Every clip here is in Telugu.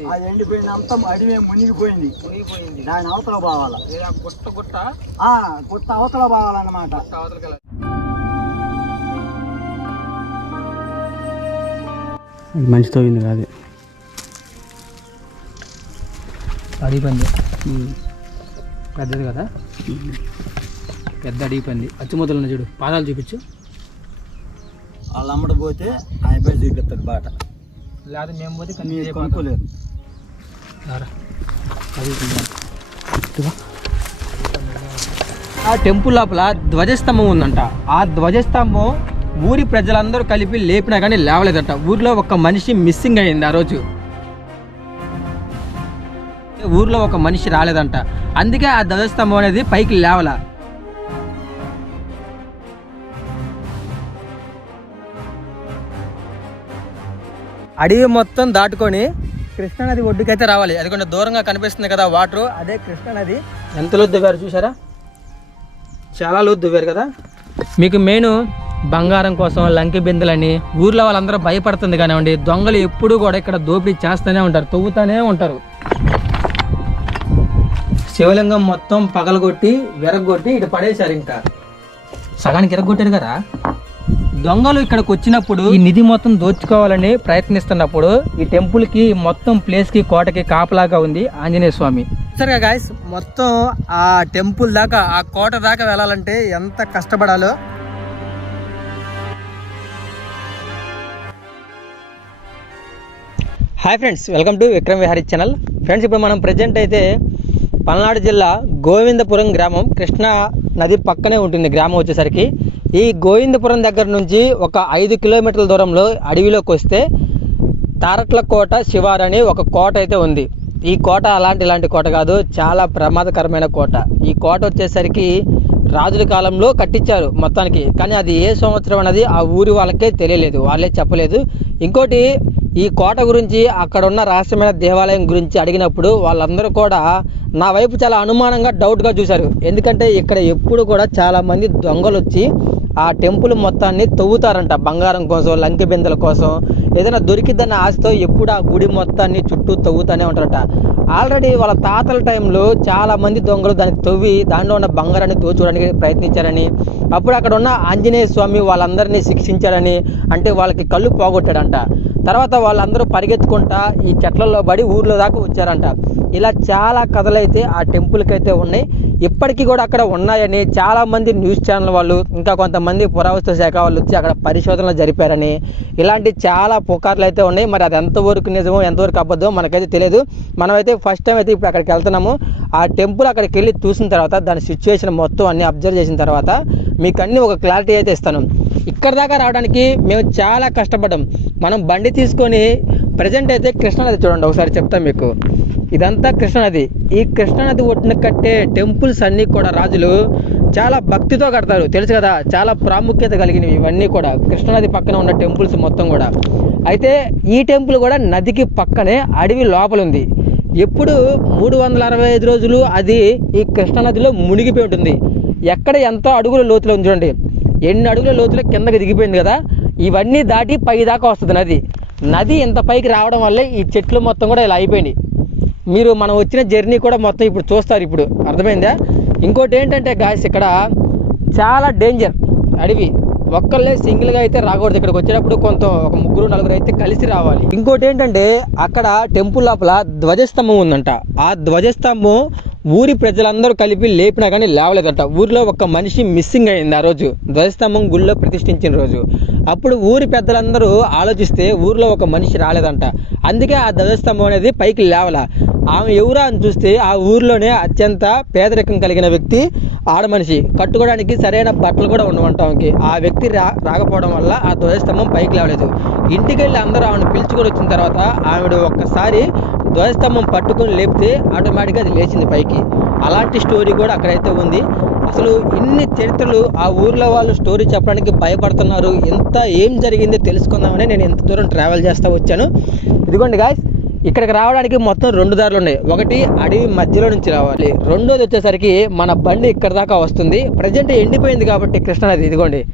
ఎండిపోయింది అది ఎండిపోయింది అంతా అడివే మునిగిపోయింది. మునిగిపోయింది. దాని అవతల ఆ గుట్ట గుట్ట ఆ కొత్త అవతల గుట్ట అవతలకి వెళ్ళాలి. మంచి తోగింది కాదు. అడిగి పంది. పెద్దది కదా? పెద్ద అడిగి పంది. అచ్చుమూతలు చూడు. పాదాలు చూపించు. వాళ్ళు అమ్మడ పోతే ఆయన పేరు చూపిస్తాడు బాట. లేదా మేము పోతే కొనుక్కోలేరు. ఆ టెంపుల్ లోపల ధ్వజస్తంభం ఉందంట. ఆ ధ్వజస్తంభం ఊరి ప్రజలందరూ కలిపి లేపినా కానీ లేవలేదంట. ఊర్లో ఒక మనిషి మిస్సింగ్ అయింది ఆ రోజు. ఊర్లో ఒక మనిషి రాలేదంట. అందుకే ఆ ధ్వజస్తంభం అనేది పైకి లేవల. అడవి మొత్తం దాటుకొని కృష్ణానది ఒడ్డుకైతే రావాలి. అది కొంచెం దూరంగా కనిపిస్తుంది కదా వాటర్. అదే కృష్ణానది. ఎంత లోతు దువ్వారు చూసారా చాలా లోతు దువ్వారు కదా? మీకు మెయిన్ బంగారం కోసం లంకి బిందులని ఊర్లో వాళ్ళందరూ భయపడుతుంది కానివ్వండి. దొంగలు ఎప్పుడూ కూడా ఇక్కడ దోపిడీ చేస్తూనే ఉంటారు తవ్వుతూనే ఉంటారు. శివలింగం మొత్తం పగలగొట్టి విరగొట్టి ఇటు పడేశారు ఇంకా. సగానికి ఎరగొట్టారు కదా? దొంగలు ఇక్కడికి వచ్చినప్పుడు ఈ నిధి మొత్తం దోచుకోవాలని ప్రయత్నిస్తున్నప్పుడు ఈ టెంపుల్కి మొత్తం ప్లేస్కి కోటకి కాపలాగా ఉంది ఆంజనేయ స్వామి. సరే గాయస్ మొత్తం ఆ టెంపుల్ దాకా ఆ కోట దాకా వెళ్ళాలంటే ఎంత కష్టపడాలో. Hi friends welcome to Vikram Vihari channel friends ఇప్పుడు మనం ప్రజెంట్ అయితే పల్నాడు జిల్లా గోవిందపురం గ్రామం కృష్ణా నది పక్కనే ఉంటుంది గ్రామం వచ్చేసరికి. ఈ గోవిందపురం దగ్గర నుంచి ఒక ఐదు కిలోమీటర్ల దూరంలో అడవిలోకి వస్తే తారట్ల కోట శివార్ అని ఒక కోట అయితే ఉంది. ఈ కోట అలాంటి ఇలాంటి కోట కాదు చాలా ప్రమాదకరమైన కోట. ఈ కోట వచ్చేసరికి రాజుల కాలంలో కట్టించారు మొత్తానికి. కానీ అది ఏ సంవత్సరం అనేది ఆ ఊరి వాళ్ళకే తెలియలేదు వాళ్ళే చెప్పలేదు. ఇంకోటి ఈ కోట గురించి అక్కడ ఉన్న రహస్యమైన దేవాలయం గురించి అడిగినప్పుడు వాళ్ళందరూ కూడా నా వైపు చాలా అనుమానంగా డౌట్గా చూశారు. ఎందుకంటే ఇక్కడ ఎప్పుడు కూడా చాలామంది దొంగలు వచ్చి ఆ టెంపుల్ మొత్తాన్ని తవ్వుతారంట బంగారం కోసం లంకె బిందెల కోసం. ఏదైనా దొరికిద్దన్న ఆశతో ఎప్పుడు ఆ గుడి మొత్తాన్ని చుట్టూ తవ్వుతూనే ఉంటారట. ఆల్రెడీ వాళ్ళ తాతల టైంలో చాలా మంది దొంగలు దానికి తవ్వి దానిలో ఉన్న బంగారాన్ని దోచుకోవడానికి ప్రయత్నించారని అప్పుడు అక్కడ ఉన్న ఆంజనేయ స్వామి వాళ్ళందరినీ శిక్షించాడని అంటే వాళ్ళకి కళ్ళు పోగొట్టాడంట. తర్వాత వాళ్ళందరూ పరిగెత్తుకుంటా ఈ చెట్లలో పడి ఊర్లో దాకా వచ్చారంట. ఇలా చాలా కథలైతే ఆ టెంపుల్కి అయితే ఉన్నాయి. ఇప్పటికీ కూడా అక్కడ ఉన్నాయని చాలామంది న్యూస్ ఛానల్ వాళ్ళు ఇంకా కొంతమంది పురావస్తు శాఖ వాళ్ళు వచ్చి అక్కడ పరిశోధనలు జరిపారని ఇలాంటి చాలా పుకార్లు అయితే ఉన్నాయి. మరి అది ఎంతవరకు నిజమో ఎంతవరకు అబద్ధమో మనకైతే తెలియదు మనమైతే ఫస్ట్ టైం అయితే ఇప్పుడు అక్కడికి వెళ్తున్నాము. ఆ టెంపుల్ అక్కడికి వెళ్ళి చూసిన తర్వాత దాని సిచ్యువేషన్ మొత్తం అన్ని అబ్జర్వ్ చేసిన తర్వాత మీకు అన్ని ఒక క్లారిటీ అయితే ఇస్తాను. ఇక్కడ దాకా రావడానికి మేము చాలా కష్టపడ్డాం. మనం బండి తీసుకొని ప్రజెంట్ అయితే కృష్ణానది చూడండి ఒకసారి చెప్తాం మీకు. ఇదంతా కృష్ణానది. ఈ కృష్ణానది ఒడ్డున కట్టే టెంపుల్స్ అన్నీ కూడా రాజులు చాలా భక్తితో కడతారు. తెలుసు కదా చాలా ప్రాముఖ్యత కలిగినవి ఇవన్నీ కూడా. కృష్ణానది పక్కన ఉన్న టెంపుల్స్ మొత్తం కూడా. అయితే ఈ టెంపుల్ కూడా నదికి పక్కనే అడవి లోపల ఉంది. ఎప్పుడు మూడు వందల అరవై ఐదు రోజులు అది ఈ కృష్ణానదిలో మునిగిపోయి ఉంటుంది. ఎక్కడ ఎంతో అడుగుల లోతులో ఉంది చూడండి. ఎన్ని అడుగుల లోతులో కిందకి దిగిపోయింది కదా? ఇవన్నీ దాటి పై దాకా వస్తుంది నది. నది ఇంత పైకి రావడం వల్లే ఈ చెట్లు మొత్తం కూడా ఇలా అయిపోయినాయి. మీరు మనం వచ్చిన జర్నీ కూడా మొత్తం ఇప్పుడు చూస్తారు ఇప్పుడు. అర్థమైందా? ఇంకోటి ఏంటంటే గాయస్ ఇక్కడ చాలా డేంజర్ అడవి. ఒక్కళ్ళే సింగిల్గా అయితే రాకూడదు ఇక్కడికి వచ్చేటప్పుడు. కొంత ఒక ముగ్గురు నలుగురు అయితే కలిసి రావాలి. ఇంకోటి ఏంటంటే అక్కడ టెంపుల్ లోపల ధ్వజస్తంభం ఉందంట. ఆ ధ్వజస్తంభం ఊరి ప్రజలందరూ కలిపి లేపినా కానీ లేవలేదంట. ఊరిలో ఒక మనిషి మిస్సింగ్ అయింది ఆ రోజు. ధ్వజస్తంభం గుళ్ళో ప్రతిష్ఠించిన రోజు. అప్పుడు ఊరి పెద్దలందరూ ఆలోచిస్తే ఊరిలో ఒక మనిషి రాలేదంట. అందుకే ఆ ధ్వజస్తంభం అనేది పైకి లేవల. ఆమె ఎవరా అని చూస్తే ఆ ఊరిలోనే అత్యంత పేదరికం కలిగిన వ్యక్తి ఆడ మనిషి. కట్టుకోవడానికి సరైన బట్టలు కూడా ఉండవంట ఆమెకి. ఆ వ్యక్తి రా రాకపోవడం వల్ల ఆ ధ్వజస్తంభం పైకి లేవలేదు. ఇంటికి వెళ్ళి అందరూ ఆమెను పిలుచుకొని వచ్చిన తర్వాత ఆవిడ ఒక్కసారి ధ్వజస్తంభం పట్టుకొని లేపితే ఆటోమేటిక్గా అది లేచింది పైకి. అలాంటి స్టోరీ కూడా అక్కడైతే ఉంది. అసలు ఇన్ని చరిత్రలు ఆ ఊర్లో వాళ్ళు స్టోరీ చెప్పడానికి భయపడుతున్నారు. ఎంత ఏం జరిగిందో తెలుసుకుందామని నేను ఇంత దూరం ట్రావెల్ చేస్తూ వచ్చాను. ఇదిగోండి గాయస్ ఇక్కడికి రావడానికి మొత్తం రెండు దారులు ఉన్నాయి. ఒకటి అడవి మధ్యలో నుంచి రావాలి. రెండోది వచ్చేసరికి మన బండి ఇక్కడ దాకా వస్తుంది. ప్రజెంట్ ఎండిపోయింది కాబట్టి కృష్ణానది ఇదిగోండి.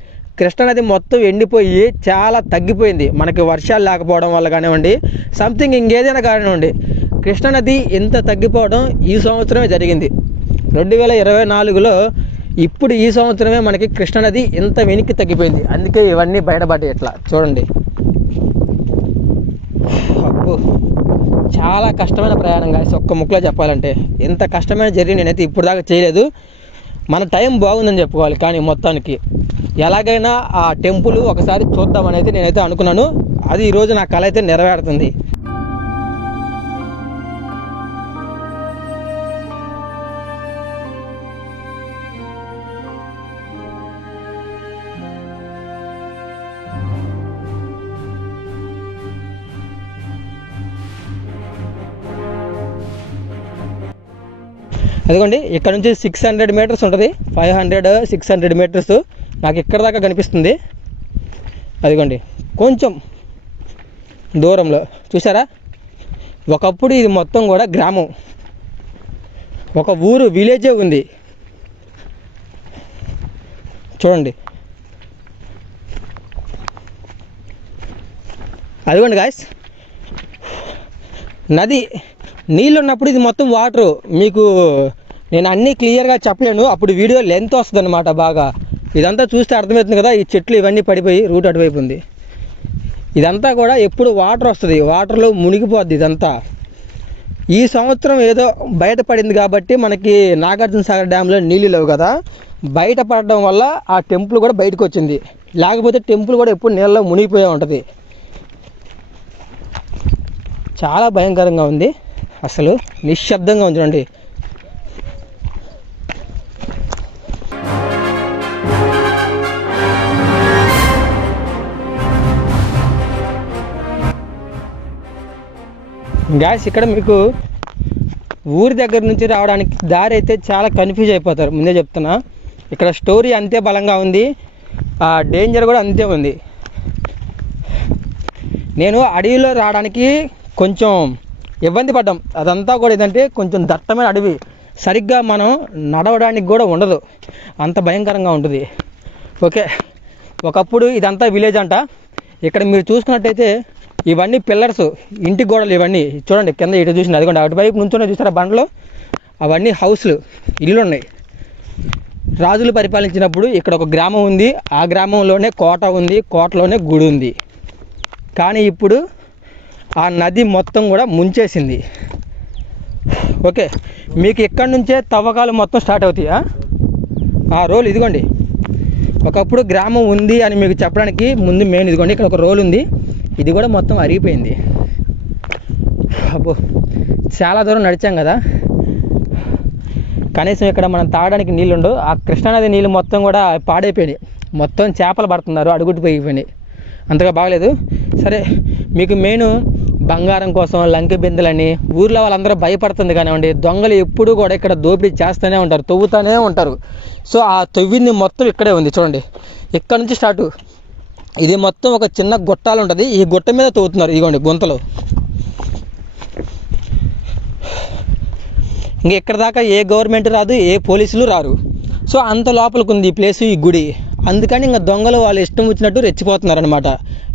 కృష్ణానది మొత్తం ఎండిపోయి చాలా తగ్గిపోయింది. మనకి వర్షాలు లేకపోవడం వల్ల కానివ్వండి సంథింగ్ ఇంకేదైనా కానివ్వండి కృష్ణానది ఎంత తగ్గిపోవడం ఈ సంవత్సరమే జరిగింది. రెండు వేల ఇరవై నాలుగులో ఇప్పుడు ఈ సంవత్సరమే మనకి కృష్ణానది ఇంత వెనక్కి తగ్గిపోయింది. అందుకే ఇవన్నీ బయటపడ్డాయి ఇట్లా. చూడండి. అప్పు చాలా కష్టమైన ప్రయాణం కాదు ఒక్క ముక్కలో చెప్పాలంటే. ఎంత కష్టమైన జర్నీ నేనైతే ఇప్పుడు దాకా చేయలేదు. మన టైం బాగుందని చెప్పుకోవాలి కానీ మొత్తానికి. ఎలాగైనా ఆ టెంపుల్ ఒకసారి చూద్దామని అయితే నేనైతే అనుకున్నాను. అది ఈరోజు నా కళ అయితే నెరవేరుతుంది. అదిగోండి ఇక్కడ నుంచి సిక్స్ హండ్రెడ్ మీటర్స్ ఉంటుంది. Five hundred six hundred metres నాకు ఇక్కడ దాకా కనిపిస్తుంది. అదిగోండి కొంచెం దూరంలో. చూసారా ఒకప్పుడు ఇది మొత్తం కూడా గ్రామం. ఒక ఊరు విలేజే ఉంది. చూడండి. అదిగోండి గాయస్ నది నీళ్ళు ఉన్నప్పుడు ఇది మొత్తం వాటర్ మీకు నేను అన్నీ క్లియర్గా చెప్పలేను. అప్పుడు వీడియో లెంత్ వస్తుంది అనమాట బాగా. ఇదంతా చూస్తే అర్థమవుతుంది కదా ఈ చెట్లు ఇవన్నీ పడిపోయి రూట్ అటువైపు ఉంది. ఇదంతా కూడా ఎప్పుడు వాటర్ వస్తుంది. వాటర్లో మునిగిపోద్ది ఇదంతా. ఈ సంవత్సరం ఏదో బయటపడింది కాబట్టి మనకి నాగార్జున సాగర్ డ్యాంలో నీళ్ళు లేవు కదా. బయటపడడం వల్ల ఆ టెంపుల్ కూడా బయటకు వచ్చింది. లేకపోతే టెంపుల్ కూడా ఎప్పుడు నీళ్ళలో మునిగిపోయే ఉంటుంది. చాలా భయంకరంగా ఉంది. అసలు నిశ్శబ్దంగా ఉంది చూడండి. గ్యాస్ ఇక్కడ మీకు ఊరి దగ్గర నుంచి రావడానికి దారి అయితే చాలా కన్ఫ్యూజ్ అయిపోతారు. ముందే చెప్తున్నా. ఇక్కడ స్టోరీ అంతే బలంగా ఉంది. ఆ డేంజర్ కూడా అంతే ఉంది. నేను అడవిలో రావడానికి కొంచెం ఇబ్బంది పడ్డాం. అదంతా కూడా ఏంటంటే కొంచెం దట్టమైన అడవి. సరిగ్గా మనం నడవడానికి కూడా ఉండదు. అంత భయంకరంగా ఉంటుంది. ఓకే. ఒకప్పుడు ఇదంతా విలేజ్ అంట. ఇక్కడ మీరు చూసుకున్నట్టయితే ఇవన్నీ పిల్లర్స్ ఇంటి గోడలు ఇవన్నీ. చూడండి కింద ఇటు చూసినా అదిగోండి. అటువైపు నుంచున్న చూసారా బండ్లు? అవన్నీ హౌస్లు ఇల్లు ఉన్నాయి రాజులు పరిపాలించినప్పుడు ఇక్కడ ఒక గ్రామం ఉంది. ఆ గ్రామంలోనే కోట ఉంది కోటలోనే గుడి ఉంది. కానీ ఇప్పుడు ఆ నది మొత్తం కూడా ముంచేసింది. ఓకే మీకు ఇక్కడ నుంచే తవ్వకాలు మొత్తం స్టార్ట్ అవుతాయా? ఆ రోల్ ఇదిగోండి. ఒకప్పుడు గ్రామం ఉంది అని మీకు చెప్పడానికి ముందు మెయిన్ ఇదిగోండి ఇక్కడ ఒక రోల్ ఉంది. ఇది కూడా మొత్తం అరిగిపోయింది. అబ్బో చాలా దూరం నడిచాం కదా. కనీసం ఇక్కడ మనం తాగడానికి నీళ్ళుండు ఆ కృష్ణానది నీళ్ళు మొత్తం కూడా పాడైపోయినాయి. మొత్తం చేపలు పడుతున్నారు అడుగుట్టు పోయిపోయినాయి. అంతగా బాగలేదు. సరే మీకు మెయిన్ బంగారం కోసం లంకె బిందెలని ఊర్లో వాళ్ళందరూ భయపడుతుంది కానివ్వండి దొంగలు ఎప్పుడూ కూడా ఇక్కడ దోపిడీ చేస్తూనే ఉంటారు తవ్వుతూనే ఉంటారు. సో ఆ తవ్వింది మొత్తం ఇక్కడే ఉంది చూడండి. ఇక్కడ నుంచి స్టార్ట్. ఇది మొత్తం ఒక చిన్న గుట్టాలు ఉంటుంది. ఈ గుట్ట మీద తవ్వుతున్నారు ఇదిగోండి గుంతలు. ఇంక ఇక్కడ దాకా ఏ గవర్నమెంట్ రాదు ఏ పోలీసులు రారు. సో అంత లోపలికి ఉంది ఈ ప్లేస్ ఈ గుడి. అందుకని ఇంకా దొంగలు వాళ్ళు ఇష్టం వచ్చినట్టు రెచ్చిపోతున్నారు అనమాట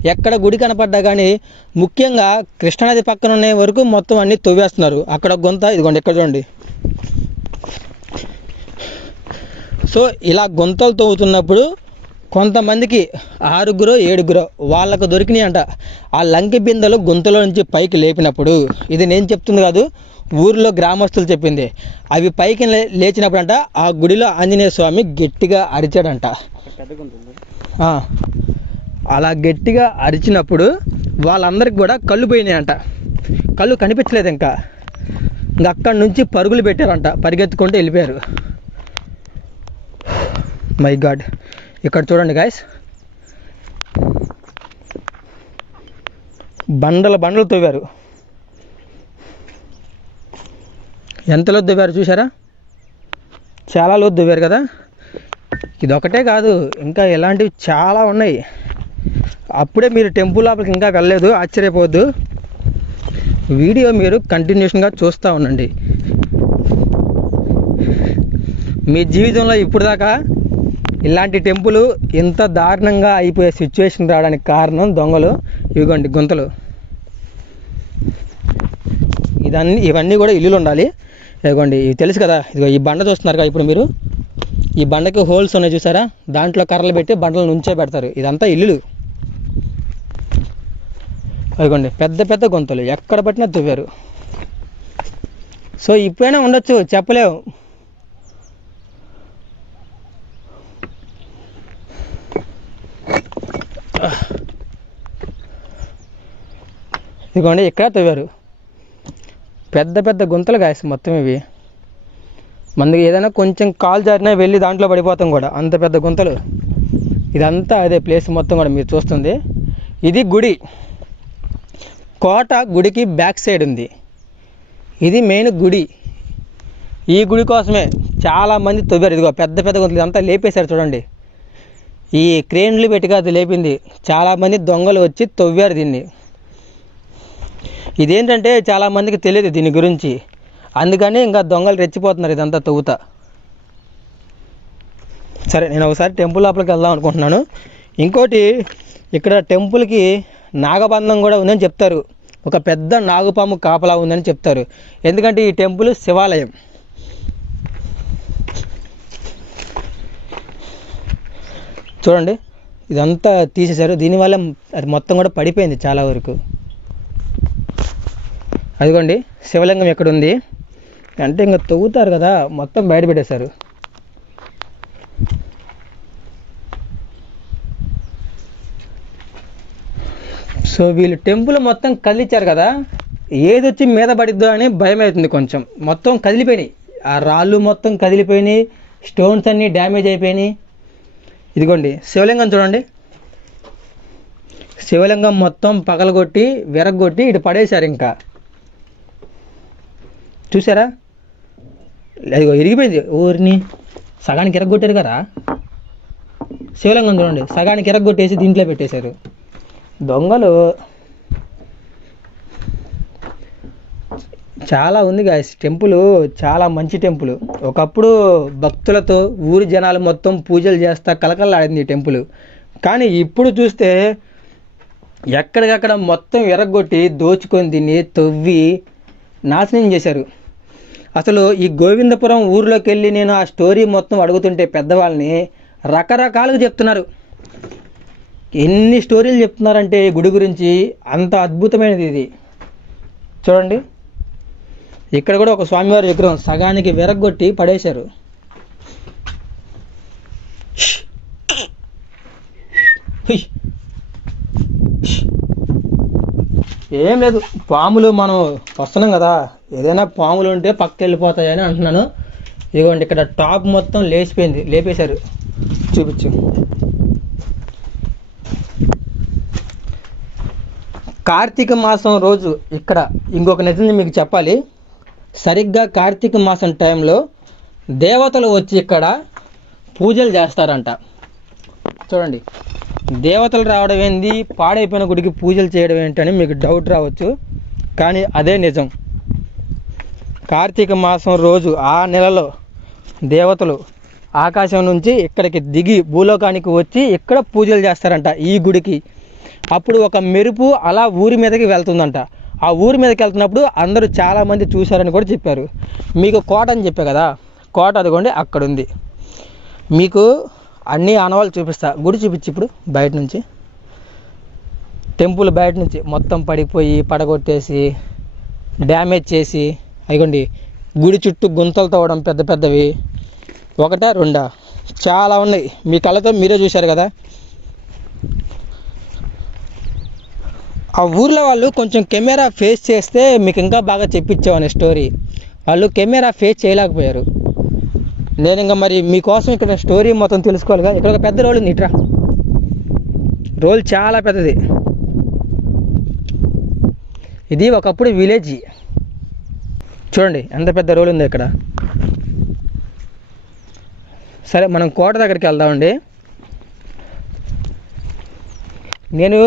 ఎక్కడ గుడి కనపడ్డా కానీ ముఖ్యంగా కృష్ణానది పక్కన ఉన్న వరకు మొత్తం అన్ని తవ్వేస్తున్నారు. అక్కడ గుంత ఇదిగోండి ఇక్కడ చూడండి. సో ఇలా గుంతలు తవ్వుతున్నప్పుడు కొంతమందికి ఆరుగురో ఏడుగురో వాళ్ళకు దొరికినాయి అంట ఆ లంకి బిందెలు గుంతలో నుంచి పైకి లేపినప్పుడు. ఇది నేను చెప్తుంది కాదు ఊరిలో గ్రామస్తులు చెప్పింది. అవి పైకి లే- లేచినప్పుడంట ఆ గుడిలో ఆంజనేయ స్వామి గట్టిగా అరిచాడంట. అలా గట్టిగా అరిచినప్పుడు వాళ్ళందరికి కూడా కళ్ళు పోయినాయంట. కళ్ళు కనిపించలేదు ఇంకా. ఇంకా అక్కడి నుంచి పరుగులు పెట్టారంట. పరిగెత్తుకుంటూ వెళ్ళిపోయారు. మై గాడ్ ఇక్కడ చూడండి గాయస్ బండల బండలు తవ్వారు. ఎంత దువ్వారు చూసారా చాలా లోతు దువ్వారు కదా? ఇది ఒకటే కాదు ఇంకా ఇలాంటివి చాలా ఉన్నాయి. అప్పుడే మీరు టెంపుల్ లోపలికి ఇంకా వెళ్ళలేదు ఆశ్చర్యపోవద్దు. వీడియో మీరు కంటిన్యూషన్గా చూస్తూ ఉండండి. మీ జీవితంలో ఇప్పుడు దాకా ఇలాంటి టెంపుల్ ఇంత దారుణంగా అయిపోయే సిచ్యువేషన్ రావడానికి కారణం దొంగలు ఇవిగోండి గుంతలు. ఇదన్నీ ఇవన్నీ కూడా ఇల్లులు ఉండాలి. ఇదిగోండి ఇవి తెలుసు కదా ఇదిగో ఈ బండ చూస్తున్నారు కదా ఇప్పుడు మీరు. ఈ బండకి హోల్స్ ఉన్నాయి చూసారా? దాంట్లో కర్రలు పెట్టి బండలు నుంచే పెడతారు. ఇదంతా ఇల్లులు. అదిగోండి పెద్ద పెద్ద గొంతులు ఎక్కడ పట్టినా దువ్వారు. సో ఇప్పుడైనా ఉండొచ్చు చెప్పలేవు. ఇదిగోండి ఇక్కడ తవ్వారు పెద్ద పెద్ద గుంతలు గాయస్ మొత్తం ఇవి. మనకి ఏదైనా కొంచెం కాలు జారినా వెళ్ళి దాంట్లో పడిపోతాం కూడా అంత పెద్ద గుంతలు. ఇదంతా అదే ప్లేస్ మొత్తం కూడా మీరు చూస్తుంది. ఇది గుడి. కోట గుడికి బ్యాక్ సైడ్ ఉంది. ఇది మెయిన్ గుడి. ఈ గుడి కోసమే చాలామంది తవ్వారు. ఇదిగో పెద్ద పెద్ద గుంతలు అంతా లేపేశారు చూడండి. ఈ క్రేన్లు పెట్టి అది లేపింది. చాలామంది దొంగలు వచ్చి తవ్వారు దీన్ని. ఇదేంటంటే చాలామందికి తెలియదు దీని గురించి. అందుకని ఇంకా దొంగలు రెచ్చిపోతున్నారు ఇదంతా తవ్వుతా. సరే నేను ఒకసారి టెంపుల్ లోపలికి వెళ్దాం అనుకుంటున్నాను. ఇంకోటి ఇక్కడ టెంపుల్కి నాగబంధం కూడా ఉందని చెప్తారు. ఒక పెద్ద నాగుపాము కాపలా ఉందని చెప్తారు. ఎందుకంటే ఈ టెంపుల్ శివాలయం. చూడండి ఇదంతా తీసేశారు. దీనివల్ల అది మొత్తం కూడా పడిపోయింది చాలా వరకు. అదిగోండి శివలింగం ఎక్కడ ఉంది అంటే ఇంకా తవ్వుతారు కదా మొత్తం బయట పెట్టేశారు. సో వీళ్ళు టెంపుల్ మొత్తం కదిలిచ్చారు కదా. ఏది వచ్చి మీద పడిద్దో అని భయం అవుతుంది కొంచెం. మొత్తం కదిలిపోయినాయి. ఆ రాళ్ళు మొత్తం కదిలిపోయినాయి. స్టోన్స్ అన్నీ డ్యామేజ్ అయిపోయినాయి. ఇదిగోండి శివలింగం చూడండి. శివలింగం మొత్తం పగలగొట్టి విరగొట్టి ఇటు పడేశారు ఇంకా. చూసారా? అదిగో ఇరిగిపోయింది. ఊరిని సగానికి ఇరగొట్టారు కదా. శివలింగం చూడండి సగానికి ఇరగొట్టేసి దీంట్లో పెట్టేశారు. దొంగలు. చాలా ఉంది గాయస్ టెంపుల్ చాలా మంచి టెంపుల్. ఒకప్పుడు భక్తులతో ఊరి జనాలు మొత్తం పూజలు చేస్తా కలకలాడింది ఈ టెంపుల్. కానీ ఇప్పుడు చూస్తే ఎక్కడికక్కడ మొత్తం ఎరగొట్టి దోచుకొని దీన్ని తవ్వి నాశనం చేశారు. అసలు ఈ గోవిందపురం ఊర్లోకి వెళ్ళి నేను ఆ స్టోరీ మొత్తం అడుగుతుంటే పెద్దవాళ్ళని రకరకాలుగా చెప్తున్నారు. ఎన్ని స్టోరీలు చెప్తున్నారంటే గుడి గురించి అంత అద్భుతమైనది ఇది. చూడండి. ఇక్కడ కూడా ఒక స్వామివారి విగ్రహం సగానికి విరగొట్టి పడేశారు. ఏం లేదు పాములు మనం వస్తున్నాం కదా. ఏదైనా పాములు ఉంటే పక్క వెళ్ళిపోతాయని అంటున్నాను. ఇదిగోండి ఇక్కడ టాప్ మొత్తం లేచిపోయింది లేపేశారు. చూపించు. కార్తీక మాసం రోజు ఇక్కడ ఇంకొక నిజం మీకు చెప్పాలి. సరిగ్గా కార్తీక మాసం టైంలో దేవతలు వచ్చి ఇక్కడ పూజలు చేస్తారంట. చూడండి. దేవతలు రావడం ఏంది? పాడైపోయిన గుడికి పూజలు చేయడం ఏంటని మీకు డౌట్ రావచ్చు. కానీ అదే నిజం. కార్తీక మాసం రోజు ఆ నెలలో దేవతలు ఆకాశం నుంచి ఇక్కడికి దిగి భూలోకానికి వచ్చి ఇక్కడ పూజలు చేస్తారంట ఈ గుడికి. అప్పుడు ఒక మెరుపు అలా ఊరి మీదకి వెళ్తుందంట. ఆ ఊరి మీదకి వెళ్తున్నప్పుడు అందరూ చాలామంది చూశారని కూడా చెప్పారు. మీకు కోట అని చెప్పా కదా కోట అదిగోండి అక్కడ ఉంది మీకు అన్ని ఆనవాళ్ళు చూపిస్తా. గుడి చూపించి ఇప్పుడు బయట నుంచి. టెంపుల్ బయట నుంచి మొత్తం పడిపోయి పడగొట్టేసి డ్యామేజ్ చేసి అయిగోండి గుడి చుట్టూ గుంతలు తవ్వడం పెద్ద పెద్దవి. ఒకటా రెండా? చాలా ఉన్నాయి. మీ కళ్ళతో మీరే చూశారు కదా. ఆ ఊర్లో వాళ్ళు కొంచెం కెమెరా ఫేస్ చేస్తే మీకు ఇంకా బాగా చెప్పించేవాని స్టోరీ. వాళ్ళు కెమెరా ఫేస్ చేయలేకపోయారు. నేను ఇంకా మరి మీకోసం ఇక్కడ స్టోరీ మొత్తం తెలుసుకోవాలిగా. ఇక్కడ ఒక పెద్ద రోల్ ఉంది ఇట్రా. రోల్ చాలా పెద్దది. ఇది ఒకప్పుడు విలేజ్. చూడండి ఎంత పెద్ద రోల్ ఉంది ఇక్కడ. సరే మనం కోట దగ్గరికి వెళ్దామండి. నేను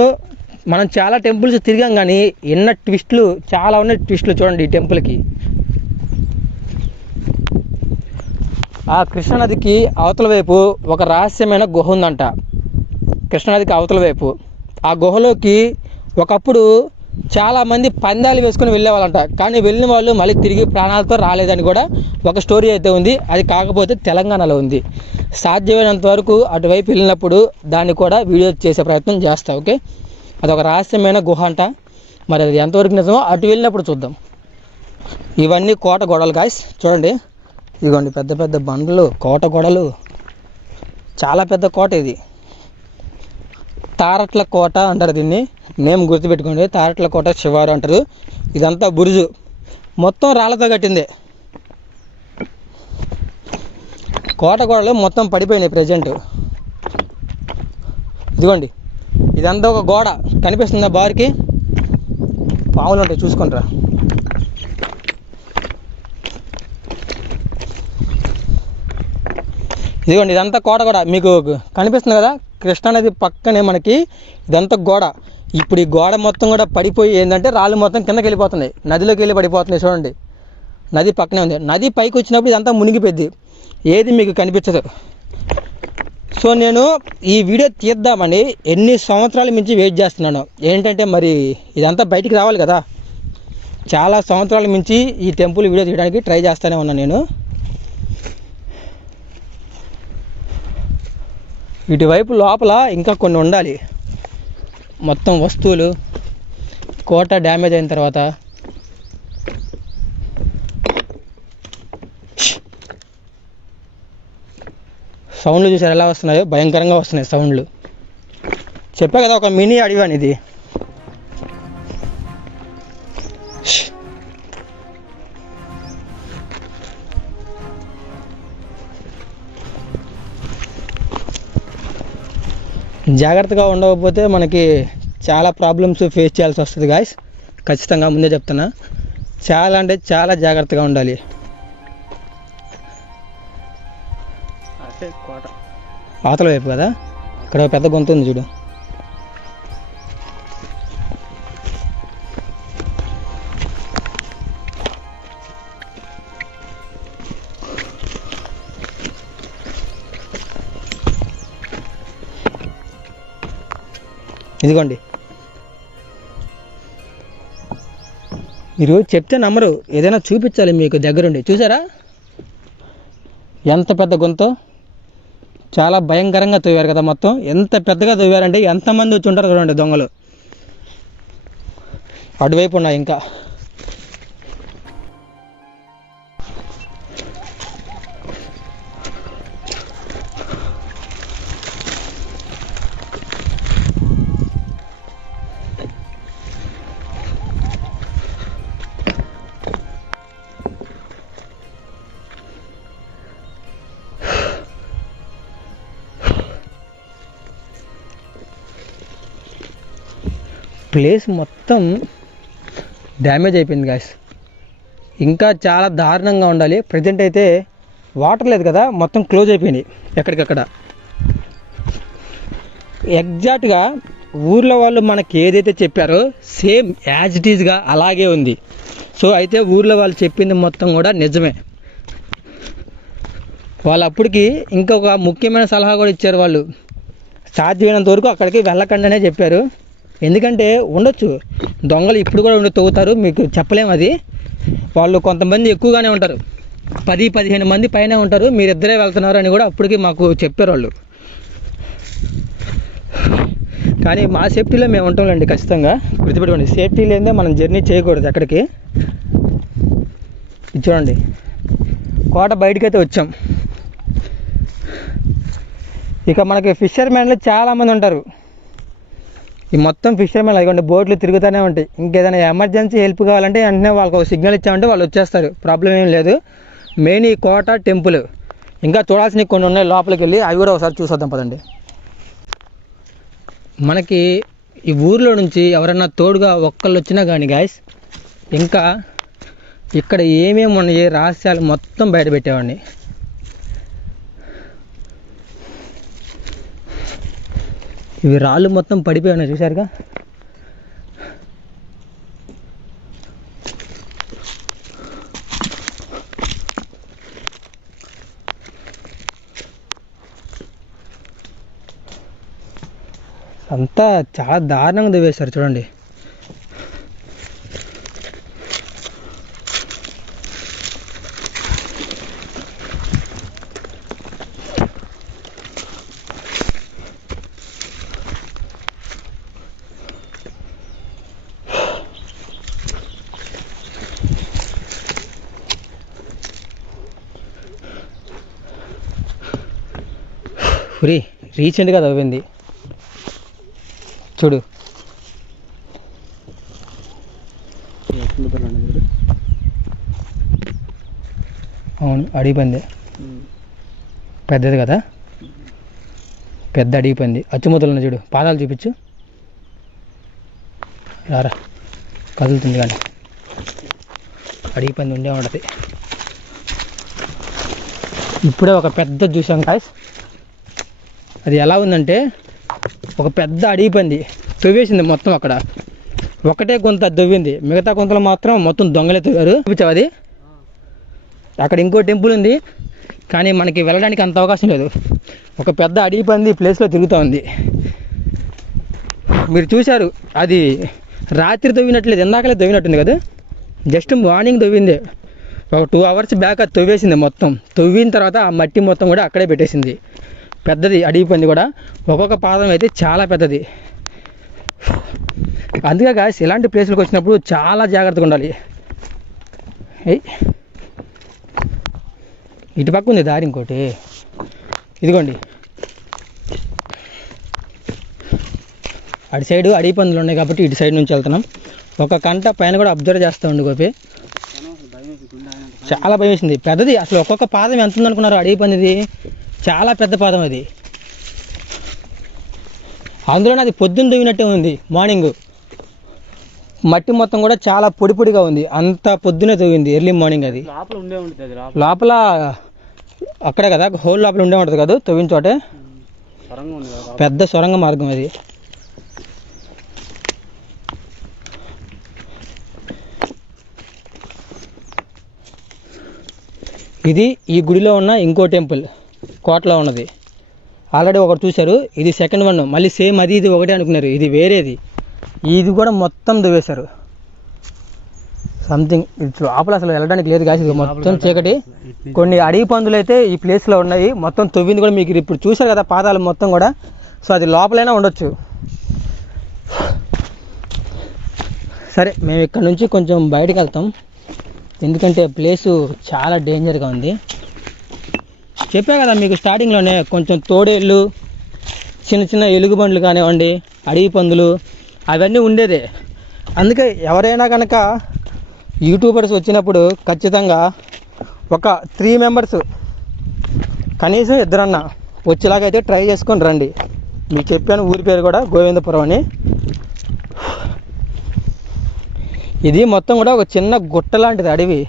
మనం చాలా టెంపుల్స్ తిరిగాం కానీ ఎన్న ట్విస్ట్లు చాలా ఉన్నాయి ట్విస్ట్లు చూడండి ఈ టెంపుల్కి. ఆ కృష్ణానదికి అవతల వైపు ఒక రహస్యమైన గుహ ఉందంట. కృష్ణానదికి అవతల వైపు. ఆ గుహలోకి ఒకప్పుడు చాలామంది పందాలు వేసుకుని వెళ్ళేవాళ్ళంట. కానీ వెళ్ళిన వాళ్ళు మళ్ళీ తిరిగి ప్రాణాలతో రాలేదని కూడా ఒక స్టోరీ అయితే ఉంది. అది కాకపోతే తెలంగాణలో ఉంది. సాధ్యమైనంత వరకు అటువైపు వెళ్ళినప్పుడు దాన్ని కూడా వీడియో చేసే ప్రయత్నం చేస్తా ఓకే? అదొక రహస్యమైన గుహ అంట. మరి అది ఎంతవరకు నిజమో అటు వెళ్ళినప్పుడు చూద్దాం. ఇవన్నీ కోట గొడవలు గాయస్ చూడండి. ఇదిగోండి పెద్ద పెద్ద బండలు కోట గొడలు చాలా పెద్ద కోట ఇది. తారట్ల కోట అంటారు దీన్ని. నేమ్ గుర్తుపెట్టుకోండి. తారట్ల కోట శివారు అంటారు. ఇదంతా బురుజు. మొత్తం రాళ్ళతో కట్టిందే. కోట గోడలు మొత్తం పడిపోయినాయి ప్రజెంట్ ఇదిగోండి. ఇదంతా ఒక గోడ. కనిపిస్తుందా బార్కి? పాములు ఉంటాయి చూసుకుంటారా ఇదిగోండి ఇదంతా కోట గోడ మీకు కనిపిస్తుంది కదా కృష్ణానది పక్కనే మనకి ఇదంతా గోడ. ఇప్పుడు ఈ గోడ మొత్తం కూడా పడిపోయి ఏంటంటే రాళ్ళు మొత్తం కిందకి వెళ్ళిపోతున్నాయి. నదిలోకి వెళ్ళి పడిపోతున్నాయి చూడండి. నది పక్కనే ఉంది. నది పైకి వచ్చినప్పుడు ఇదంతా మునిగిపోద్ది ఏది మీకు కనిపించదు. సో నేను ఈ వీడియో తీద్దామని ఎన్ని సంవత్సరాల మించి వెయిట్ చేస్తున్నాను. ఏంటంటే మరి ఇదంతా బయటికి రావాలి కదా. చాలా సంవత్సరాల మించి ఈ టెంపుల్ వీడియో తీయడానికి ట్రై చేస్తూనే ఉన్నాను నేను. ఇటువైపు లోపల ఇంకా కొన్ని ఉండాలి. మొత్తం వస్తువులు కోట డ్యామేజ్ అయిన తర్వాత సౌండ్లు చూసారు? ఎలా వస్తున్నాయో? భయంకరంగా వస్తున్నాయి సౌండ్లు. చెప్పా కదా ఒక మినీ అడవి అని ఇది జాగ్రత్తగా ఉండకపోతే మనకి చాలా ప్రాబ్లమ్స్ ఫేస్ చేయాల్సి వస్తుంది గాయస్ ఖచ్చితంగా ముందే చెప్తున్నా. చాలా అంటే చాలా జాగ్రత్తగా ఉండాలి. కోట అవతల వైపు కదా? ఇక్కడ పెద్ద గొంతు ఉంది చూడు. ఇదిగోండి. మీరు చెప్తే నమ్మరు. ఏదైనా చూపించాలి మీకు దగ్గరుండి. చూసారా? ఎంత పెద్ద గొంతో? చాలా భయంకరంగా తవ్వారు కదా మొత్తం. ఎంత పెద్దగా తవ్వారంటే ఎంతమంది వచ్చి ఉంటారు చూడండి దొంగలు. అటువైపు ఉన్నాయి ఇంకా. ప్లేస్ మొత్తం డ్యామేజ్ అయిపోయింది గాయస్ ఇంకా చాలా దారుణంగా ఉండాలి. ప్రజెంట్ అయితే వాటర్ లేదు కదా మొత్తం క్లోజ్ అయిపోయింది ఎక్కడికక్కడ. ఎగ్జాక్ట్గా ఊర్లో వాళ్ళు మనకి ఏదైతే చెప్పారో సేమ్ యాజ్ ఇట్ ఈజ్గా అలాగే ఉంది. సో అయితే ఊర్లో వాళ్ళు చెప్పింది మొత్తం కూడా నిజమే. వాళ్ళు అప్పటికి ఇంకొక ముఖ్యమైన సలహా కూడా ఇచ్చారు వాళ్ళు. సాధ్యమైనంత వరకు అక్కడికి వెళ్ళకుండానే చెప్పారు. ఎందుకంటే ఉండొచ్చు. దొంగలు ఇప్పుడు కూడా ఉండి తవ్వుతారు మీకు చెప్పలేము అది. వాళ్ళు కొంతమంది ఎక్కువగానే ఉంటారు. పది పదిహేను మంది పైన ఉంటారు మీరిద్దరే వెళ్తున్నారు అని కూడా అప్పటికి మాకు చెప్పారు వాళ్ళు. కానీ మా సేఫ్టీలో మేము ఉంటాంలేండి ఖచ్చితంగా. గుర్తుపెట్టుకోండి సేఫ్టీ లేదే మనం జర్నీ చేయకూడదు ఎక్కడికి. చూడండి. కోట బయటకైతే వచ్చాం. ఇక మనకి ఫిషర్మెన్లు చాలామంది ఉంటారు. ఈ మొత్తం ఫిషర్మెన్ అదిగోండి బోట్లు తిరుగుతూనే ఉంటాయి. ఇంకేదైనా ఎమర్జెన్సీ హెల్ప్ కావాలంటే వెంటనే వాళ్ళకి ఒక సిగ్నల్ ఇచ్చామంటే వాళ్ళు వచ్చేస్తారు. ప్రాబ్లం ఏం లేదు. మెయిన్ ఈ కోట టెంపుల్. ఇంకా చూడాల్సినవి కొన్ని ఉన్నాయి. లోపలికి వెళ్ళి అవి కూడా ఒకసారి చూసొద్దాం పదండి. మనకి ఈ ఊర్లో నుంచి ఎవరైనా తోడుగా ఒక్కళ్ళు వచ్చినా కానీ గాయస్ ఇంకా ఇక్కడ ఏమేమి ఉన్నాయి రహస్యాలు మొత్తం బయట పెట్టేవాడిని. ఇవి రాళ్ళు మొత్తం పడిపోయి చూసారుగా అంతా చాలా దారుణంగా వేశారు చూడండి పురి రీసెంట్గా తవ్వింది చూడు. అవును అడిగి పంది పెద్దది కదా? పెద్ద అడిగి పంది అచ్చుమూతలు ఉన్నాయి చూడు. పాదాలు చూపించు. రారా. కదులుతుంది కానీ. అడిగి పంది ఉండే ఉంటుంది. ఇప్పుడే ఒక పెద్ద చూసాం కాయస్ అది ఎలా ఉందంటే ఒక పెద్ద అడిగి పంది తవ్వేసింది మొత్తం అక్కడ. ఒకటే కొంత దవ్వింది మిగతా కొంతలు మాత్రం మొత్తం దొంగలే తవ్వారు. చూపించావు అది? అక్కడ ఇంకో టెంపుల్ ఉంది. కానీ మనకి వెళ్ళడానికి అంత అవకాశం లేదు. ఒక పెద్ద అడవి పంది ప్లేస్లో తిరుగుతూ ఉంది. మీరు చూశారు అది రాత్రి తవ్వినట్లేదు ఇందాకలే తవ్వినట్టుంది కదా? జస్ట్ మార్నింగ్ తవ్వింది. ఒక టూ అవర్స్ బ్యాక్ అది తవ్వేసింది మొత్తం. తవ్విన తర్వాత ఆ మట్టి మొత్తం కూడా అక్కడే పెట్టేసింది. పెద్దది అడవి పంది కూడా. ఒక్కొక్క పాదం అయితే చాలా పెద్దది. అందుకే గాయస్ ఇలాంటి ప్లేసులకు వచ్చినప్పుడు చాలా జాగ్రత్తగా ఉండాలి. ఇటు పక్క ఉంది దారి ఇంకోటి. ఇదిగోండి. అటు సైడు అడవి పందులు ఉన్నాయి కాబట్టి ఇటు సైడ్ నుంచి వెళ్తున్నాం. ఒక కంట పైన కూడా అబ్జర్వ్ చేస్తూ ఉండి గోపి. చాలా భయం వేసింది. పెద్దది అసలు ఒక్కొక్క పాదం ఎంత ఉందనుకున్నారు అడవి పందిది? చాలా పెద్ద పాదం అది. అందులోనే అది పొద్దున్న దిగినట్టే ఉంది మార్నింగ్ మట్టి మొత్తం కూడా చాలా పొడి పొడిగా ఉంది అంత పొద్దునే తవ్వింది ఎర్లీ మార్నింగ్ అది. లోపల అక్కడే కదా హోల్ లోపల ఉండే ఉంటుంది కదా తవ్విన చోటే. పెద్ద సొరంగ మార్గం అది. ఇది ఈ గుడిలో ఉన్న ఇంకో టెంపుల్. కోటలో ఉన్నది. ఆల్రెడీ ఒకటి చూశారు ఇది సెకండ్ వన్ మళ్ళీ సేమ్ అది ఇది ఒకటే అనుకున్నారు. ఇది వేరేది. ఇది కూడా మొత్తం దువ్వేశారు. సంథింగ్ ఇది లోపల అసలు వెళ్ళడానికి లేదు కాదు ఇది మొత్తం చీకటి. కొన్ని అడవి పందులు అయితే ఈ ప్లేస్లో ఉన్నాయి. మొత్తం తవ్వింది కూడా మీకు ఇప్పుడు చూశారు కదా పాదాలు మొత్తం కూడా. సో అది లోపలైనా ఉండొచ్చు. సరే మేము ఇక్కడ నుంచి కొంచెం బయటకు వెళ్తాం. ఎందుకంటే ప్లేసు చాలా డేంజర్గా ఉంది. చెప్పా కదా మీకు స్టార్టింగ్లోనే కొంచెం తోడేళ్ళు చిన్న చిన్న ఎలుగుబండ్లు కానివ్వండి అడవి పందులు అవన్నీ ఉండేదే. అందుకే ఎవరైనా కనుక యూట్యూబర్స్ వచ్చినప్పుడు ఖచ్చితంగా ఒక త్రీ మెంబర్స్ కనీసం ఇద్దరన్నా వచ్చేలాగైతే ట్రై చేసుకొని రండి. మీకు చెప్పాను ఊరి పేరు కూడా గోవిందపురం అని. ఇది మొత్తం కూడా ఒక చిన్న గుట్ట లాంటిది అడవి.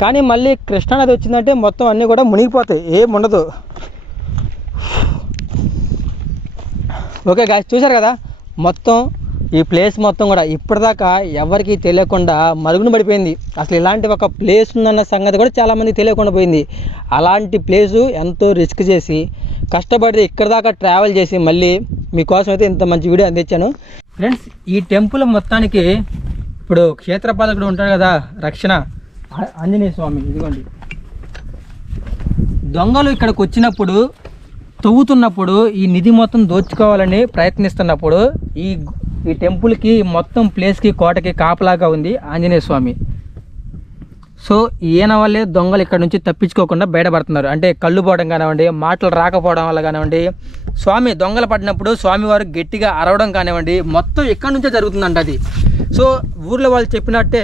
కానీ మళ్ళీ కృష్ణానది వచ్చిందంటే మొత్తం అన్నీ కూడా మునిగిపోతాయి. ఏం ఉండదు. ఓకే గాయస్ చూశారు కదా? మొత్తం ఈ ప్లేస్ మొత్తం కూడా ఇప్పటిదాకా ఎవరికి తెలియకుండా మరుగున పడిపోయింది. అసలు ఇలాంటి ఒక ప్లేస్ ఉందన్న సంగతి కూడా చాలామంది తెలియకుండా పోయింది. అలాంటి ప్లేసు ఎంతో రిస్క్ చేసి కష్టపడి ఇక్కడ దాకా ట్రావెల్ చేసి మళ్ళీ మీకోసం అయితే ఇంత మంచి వీడియో అందించాను. ఫ్రెండ్స్ ఈ టెంపుల్ మొత్తానికి ఇప్పుడు క్షేత్రపాలకుడు ఉంటాడు కదా రక్షణ. ఆంజనేయ స్వామి ఇదిగోండి. దొంగలు ఇక్కడికి వచ్చినప్పుడు తవ్వుతున్నప్పుడు ఈ నిధి మొత్తం దోచుకోవాలని ప్రయత్నిస్తున్నప్పుడు ఈ ఈ టెంపుల్కి మొత్తం ప్లేస్కి కోటకి కాపలాగా ఉంది ఆంజనేయ స్వామి. సో ఈయన వల్లే దొంగలు ఇక్కడ నుంచి తప్పించుకోకుండా బయటపడుతున్నారు. అంటే కళ్ళు పోవడం కానివ్వండి మాటలు రాకపోవడం వల్ల కానివ్వండి స్వామి దొంగలు పడినప్పుడు స్వామివారు గట్టిగా అరవడం కానివ్వండి మొత్తం ఇక్కడ నుంచే జరుగుతుందంట అది. సో ఊర్లో వాళ్ళు చెప్పినట్టే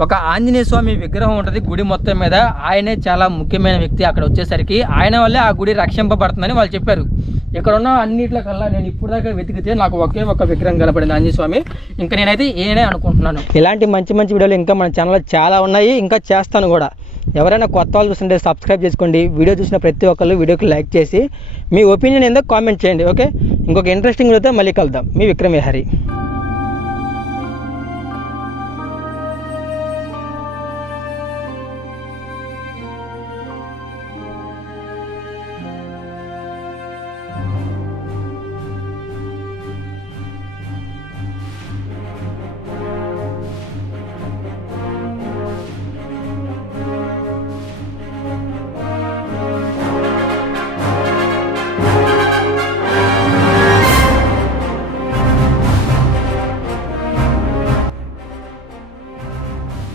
ఒక ఆంజనేయ స్వామి విగ్రహం ఉంటుంది గుడి మొత్తం మీద. ఆయనే చాలా ముఖ్యమైన వ్యక్తి అక్కడ వచ్చేసరికి. ఆయన వల్లే ఆ గుడి రక్షింపబడుతుందని వాళ్ళు చెప్పారు. ఇక్కడ ఉన్న అన్నిట్లో కల్లా నేను ఇప్పుడు దాకా వెతికితే నాకు ఒకే ఒక విగ్రహం కనపడింది ఆంజనేయ స్వామి. ఇంకా నేనైతే ఏనే అనుకుంటున్నాను. ఇలాంటి మంచి మంచి వీడియోలు ఇంకా మన ఛానల్లో చాలా ఉన్నాయి. ఇంకా చేస్తాను కూడా. ఎవరైనా కొత్త వాళ్ళు చూస్తుంటే సబ్స్క్రైబ్ చేసుకోండి. వీడియో చూసిన ప్రతి ఒక్కళ్ళు వీడియోకి లైక్ చేసి మీ ఒపీనియన్ ఏందో కామెంట్ చేయండి ఓకే? ఇంకొక ఇంట్రెస్టింగ్ వీడియోతో మళ్ళీ కలుద్దాం. మీ విక్రమ్ విహారీ